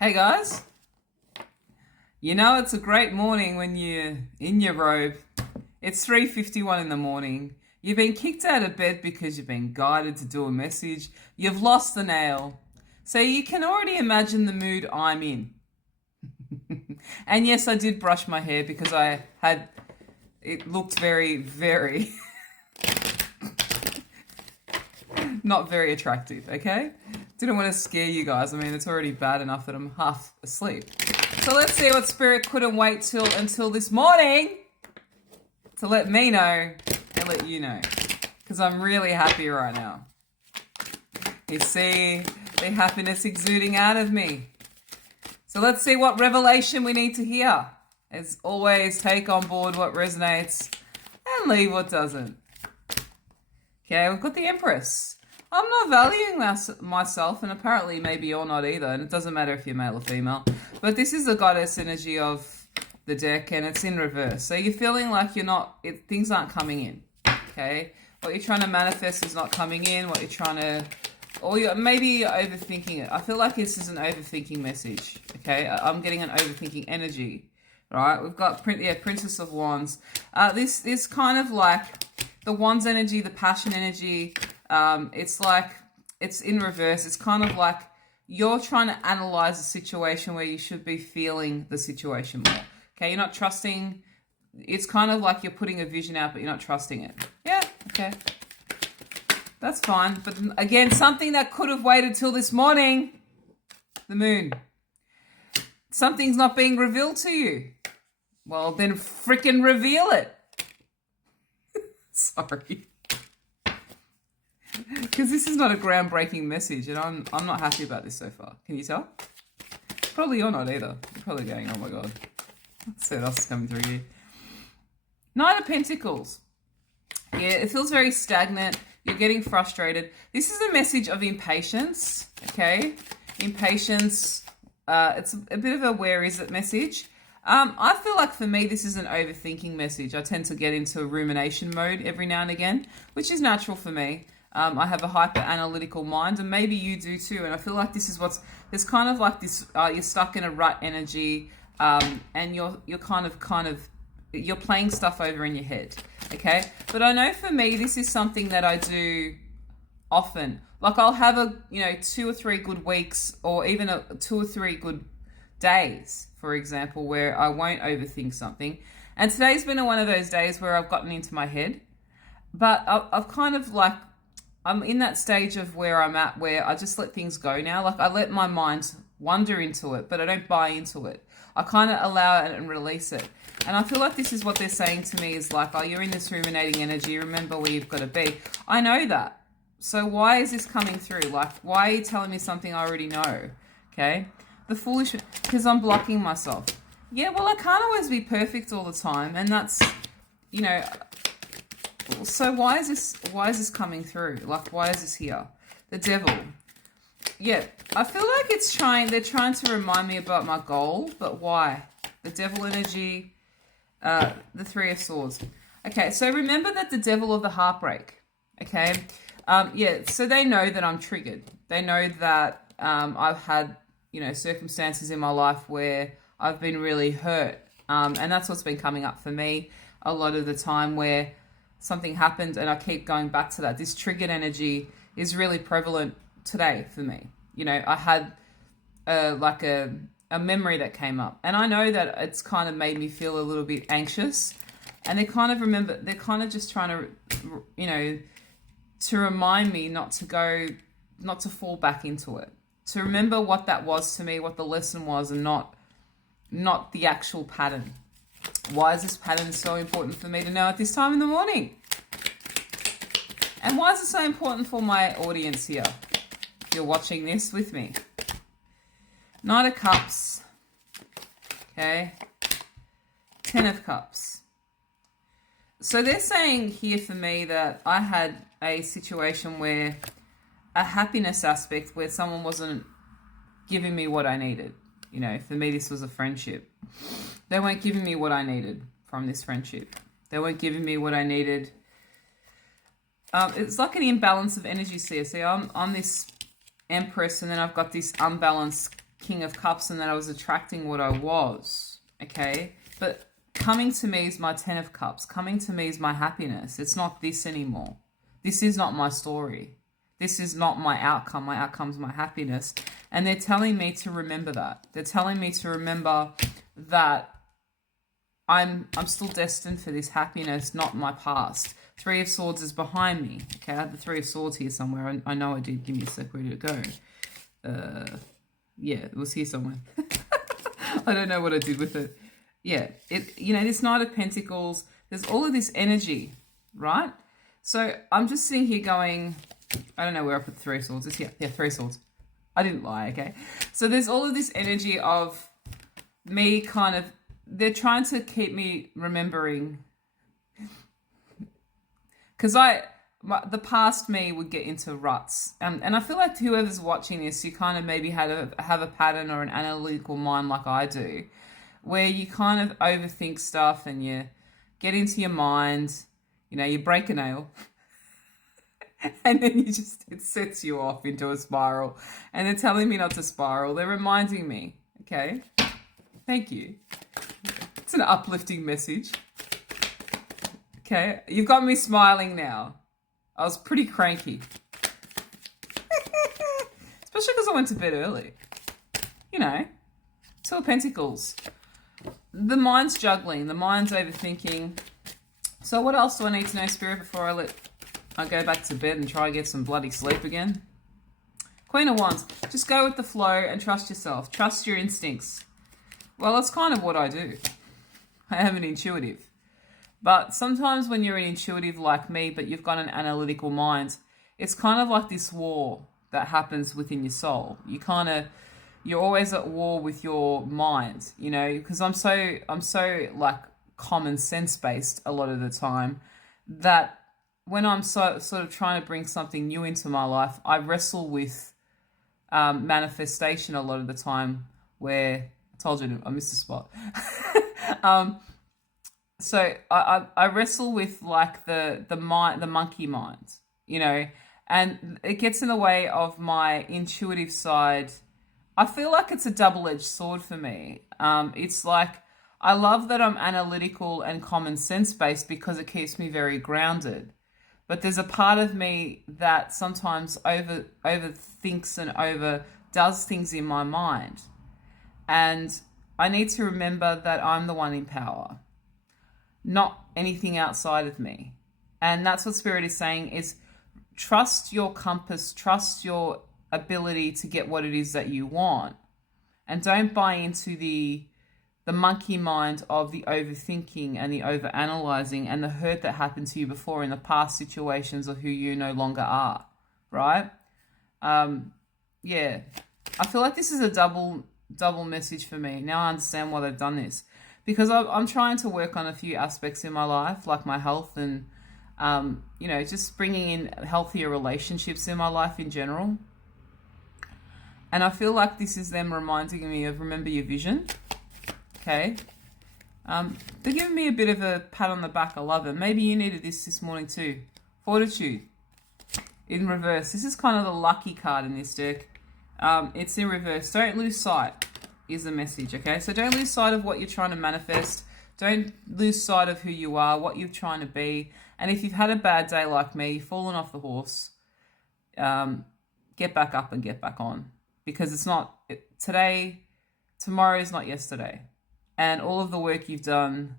Hey guys, you know it's a great morning when you're in your robe. It's 3:51 in the morning. You've been kicked out of bed because you've been guided to do a message. You've lost the nail. So you can already imagine the mood I'm in. And yes, I did brush my hair because it looked very not very attractive, okay? Didn't want to scare you guys. I mean, it's already bad enough that I'm half asleep. So let's see what Spirit couldn't wait until this morning to let me know and let you know. Because I'm really happy right now. You see the happiness exuding out of me. So let's see what revelation we need to hear. As always, take on board what resonates and leave what doesn't. Okay, we've got the Empress. I'm not valuing myself, and apparently maybe you're not either, and it doesn't matter if you're male or female. But this is the goddess energy of the deck, and it's in reverse. So you're feeling like things aren't coming in, okay? What you're trying to manifest is not coming in. What you're trying to, maybe you're overthinking it. I feel like this is an overthinking message, okay? I'm getting an overthinking energy, right? We've got Princess of Wands. This kind of like the Wands energy, the passion energy. It's like it's in reverse. It's kind of like you're trying to analyze a situation where you should be feeling the situation more. Okay, you're not trusting. It's kind of like you're putting a vision out, but you're not trusting it. Yeah, okay. That's fine. But again, something that could have waited till this morning. The moon. Something's not being revealed to you. Well, then frickin' reveal it. Sorry. Because this is not a groundbreaking message, and I'm not happy about this so far. Can you tell? Probably you're not either. You're probably going, oh my god. Let's see what else is coming through here. Knight of Pentacles. Yeah, it feels very stagnant. You're getting frustrated. This is a message of impatience, okay? Impatience. It's a bit of a where is it message. I feel like for me, this is an overthinking message. I tend to get into a rumination mode every now and again, which is natural for me. I have a hyper analytical mind, and maybe you do too. And I feel like this is there's kind of like this. You're stuck in a rut energy, and you're kind of you're playing stuff over in your head. Okay, but I know for me, this is something that I do often. Like I'll have 2 or 3 good weeks, or even 2 or 3 good days, for example, where I won't overthink something. And today's been one of those days where I've gotten into my head, but I've kind of like, I'm in that stage of where I'm at, where I just let things go now. Like I let my mind wander into it, but I don't buy into it. I kind of allow it and release it. And I feel like this is what they're saying to me is like, oh, you're in this ruminating energy. Remember where you've got to be. I know that. So why is this coming through? Like, why are you telling me something I already know? Okay. The foolish, because I'm blocking myself. Yeah, well, I can't always be perfect all the time. And that's, so why is this coming through? Like, why is this here? The Devil. Yeah, I feel like they're trying to remind me about my goal, but why? The Devil energy, the Three of Swords. Okay, so remember that the Devil of the heartbreak, okay? So they know that I'm triggered. They know that I've had, circumstances in my life where I've been really hurt. And that's what's been coming up for me a lot of the time, where something happened and I keep going back to that. This triggered energy is really prevalent today for me. I had a memory that came up, and I know that it's kind of made me feel a little bit anxious, and they're kind of just trying to, to remind me not to fall back into it, to remember what that was to me, what the lesson was, and not the actual pattern. Why is this pattern so important for me to know at this time in the morning? And why is it so important for my audience here? If you're watching this with me. Knight of Cups. Okay. 10 of Cups. So they're saying here for me that I had a situation where a happiness aspect where someone wasn't giving me what I needed. For me, this was a friendship. They weren't giving me what I needed from this friendship. They weren't giving me what I needed. It's like an imbalance of energies here. See, I'm this Empress, and then I've got this unbalanced King of Cups and that I was attracting what I was, okay? But coming to me is my Ten of Cups. Coming to me is my happiness. It's not this anymore. This is not my story. This is not my outcome. My outcome is my happiness. And they're telling me to remember that. They're telling me to remember that I'm still destined for this happiness, not my past. Three of Swords is behind me. Okay, I had the Three of Swords here somewhere. I know I did. Give me a sec. Where did it go? Yeah, it was here somewhere. I don't know what I did with it. Yeah, this Knight of Pentacles, there's all of this energy, right? So I'm just sitting here going, I don't know where I put the Three of Swords. It's here. Yeah, Three of Swords. I didn't lie, okay? So there's all of this energy of me kind of, they're trying to keep me remembering, because the past me would get into ruts. And I feel like whoever's watching this, you kind of maybe have a pattern or an analytical mind like I do, where you kind of overthink stuff and you get into your mind, you break a nail and then it sets you off into a spiral. And they're telling me not to spiral. They're reminding me, okay? Thank you. It's an uplifting message. Okay, you've got me smiling now. I was pretty cranky. Especially because I went to bed early. Two of Pentacles. The mind's juggling. The mind's overthinking. So what else do I need to know, Spirit, before I go back to bed and try to get some bloody sleep again? Queen of Wands. Just go with the flow and trust yourself. Trust your instincts. Well, that's kind of what I do. I am an intuitive. But sometimes when you're an intuitive like me, but you've got an analytical mind, it's kind of like this war that happens within your soul. You're always at war with your mind, because I'm so like common sense based a lot of the time, that when I'm sort of trying to bring something new into my life, I wrestle with manifestation a lot of the time, where I told you I missed a spot. So I wrestle with like the monkey mind, and it gets in the way of my intuitive side. I feel like it's a double-edged sword for me. It's like, I love that I'm analytical and common sense based because it keeps me very grounded. But there's a part of me that sometimes overthinks and overdoes things in my mind. And I need to remember that I'm the one in power, not anything outside of me. And that's what Spirit is saying, is trust your compass, trust your ability to get what it is that you want. And don't buy into the monkey mind of the overthinking and the overanalyzing and the hurt that happened to you before in the past situations of who you no longer are, right? Yeah. I feel like this is a double message for me. Now I understand why they've done this. Because I'm trying to work on a few aspects in my life, like my health and, just bringing in healthier relationships in my life in general. And I feel like this is them reminding me of remember your vision. Okay. They're giving me a bit of a pat on the back. I love it. Maybe you needed this morning too. Fortitude. In reverse. This is kind of the lucky card in this deck. It's in reverse. Don't lose sight is the message, okay? So don't lose sight of what you're trying to manifest. Don't lose sight of who you are, what you're trying to be. And if you've had a bad day like me, you've fallen off the horse, get back up and get back on. Because it's not today, tomorrow is not yesterday. And all of the work you've done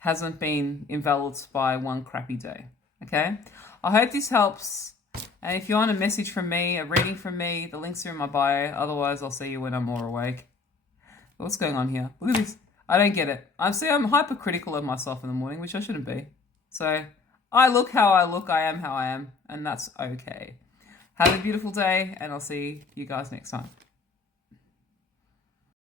hasn't been enveloped by one crappy day, okay? I hope this helps. And if you want a message from me, a reading from me, the links are in my bio. Otherwise, I'll see you when I'm more awake. What's going on here? Look at this. I don't get it. I'm hypercritical of myself in the morning, which I shouldn't be. So I look how I look. I am how I am. And that's okay. Have a beautiful day, and I'll see you guys next time.